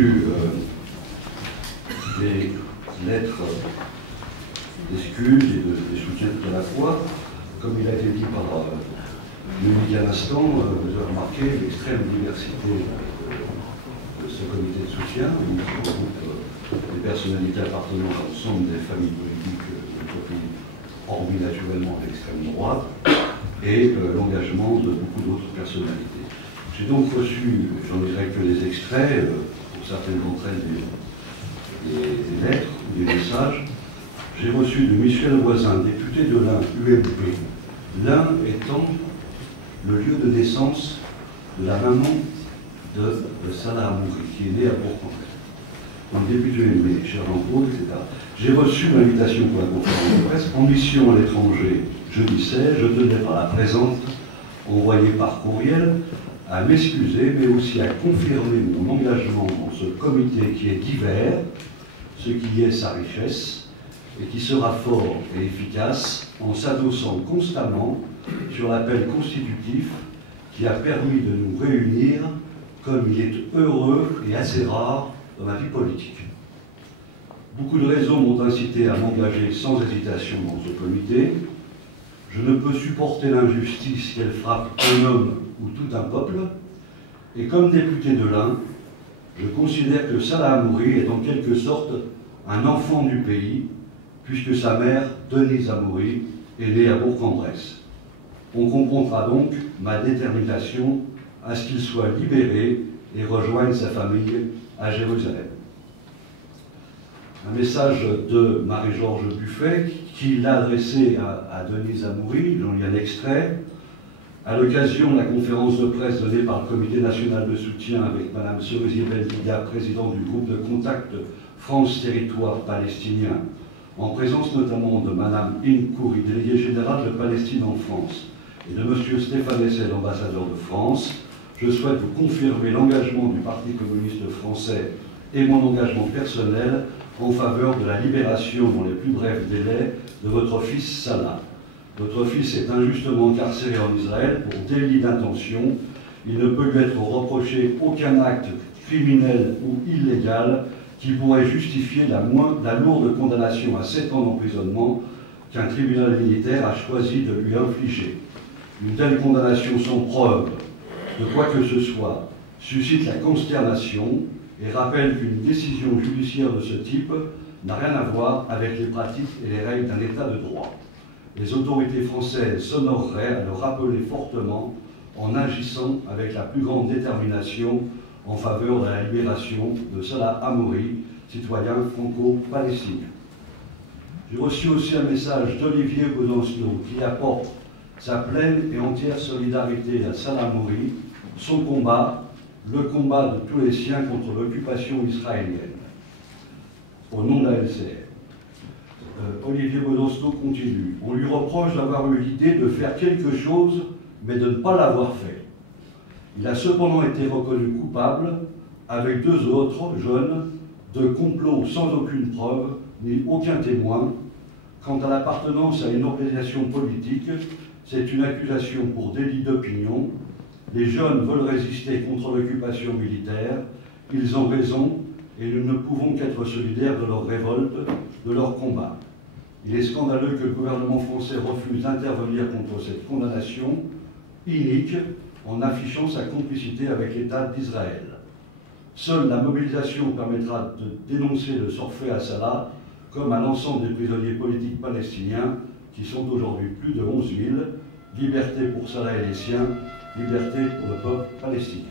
reçu des lettres d'excuses et de soutien tout à la fois. Comme il a été dit par Munich à l'instant, vous avez remarqué l'extrême diversité de ce comité de soutien. On regroupe des personnalités appartenant à l'ensemble des familles politiques de notre pays, hormis naturellement l'extrême droite, et l'engagement de beaucoup d'autres personnalités. J'ai donc reçu, j'en dirai que les extraits, pour certaines d'entre elles des lettres ou des messages. J'ai reçu de Michel Voisin, député de l'Ain, UMP, l'Ain étant le lieu de naissance de la maman de Salah Hamouri, qui est née à Bourg-en-Bresse. Donc député UMP, cher Jean-Paul, etc. J'ai reçu l'invitation pour la conférence de presse en mission à l'étranger jeudi 16. Je tenais par la présente, envoyée par courriel, à m'excuser, mais aussi à confirmer mon engagement dans ce comité qui est divers, ce qui est sa richesse, et qui sera fort et efficace en s'adossant constamment sur l'appel constitutif qui a permis de nous réunir comme il est heureux et assez rare dans la vie politique. Beaucoup de raisons m'ont incité à m'engager sans hésitation dans ce comité. Je ne peux supporter l'injustice qu'elle frappe un homme ou tout un peuple, et comme député de l'Ain, je considère que Salah Hamouri est en quelque sorte un enfant du pays, puisque sa mère, Denise Hamouri, est née à Bourg-en-Bresse. On comprendra donc ma détermination à ce qu'il soit libéré et rejoigne sa famille à Jérusalem. Un message de Marie-Georges Buffet qui l'a adressé à Denise Hamouri, j'en lis un extrait. À l'occasion de la conférence de presse donnée par le Comité national de soutien avec Mme Cerisier Belkida, présidente du groupe de contact France Territoire palestinien, en présence notamment de Mme In Khoury, déléguée générale de Palestine en France, et de M. Stéphane Hessel, ambassadeur de France, je souhaite vous confirmer l'engagement du Parti communiste français et mon engagement personnel en faveur de la libération dans les plus brefs délais de votre fils Salah. Votre fils est injustement incarcéré en Israël pour délit d'intention. Il ne peut lui être reproché aucun acte criminel ou illégal qui pourrait justifier la lourde condamnation à 7 ans d'emprisonnement qu'un tribunal militaire a choisi de lui infliger. Une telle condamnation sans preuve de quoi que ce soit suscite la consternation et rappelle qu'une décision judiciaire de ce type n'a rien à voir avec les pratiques et les règles d'un État de droit. Les autorités françaises s'honoreraient à le rappeler fortement en agissant avec la plus grande détermination en faveur de la libération de Salah Hamouri, citoyen franco-palestinien. J'ai reçu aussi un message d'Olivier Besancenot qui apporte sa pleine et entière solidarité à Salah Hamouri, son combat, le combat de tous les siens contre l'occupation israélienne. Au nom de la LCR. Olivier Besancenot continue. On lui reproche d'avoir eu l'idée de faire quelque chose, mais de ne pas l'avoir fait. Il a cependant été reconnu coupable, avec 2 autres jeunes, de complot sans aucune preuve, ni aucun témoin. Quant à l'appartenance à une organisation politique, c'est une accusation pour délit d'opinion. Les jeunes veulent résister contre l'occupation militaire. Ils ont raison, et nous ne pouvons qu'être solidaires de leur révolte, de leur combat. Il est scandaleux que le gouvernement français refuse d'intervenir contre cette condamnation inique en affichant sa complicité avec l'État d'Israël. Seule la mobilisation permettra de dénoncer le sort fait à Salah, comme à l'ensemble des prisonniers politiques palestiniens, qui sont aujourd'hui plus de 11 000. Liberté pour Salah et les siens, liberté pour le peuple palestinien.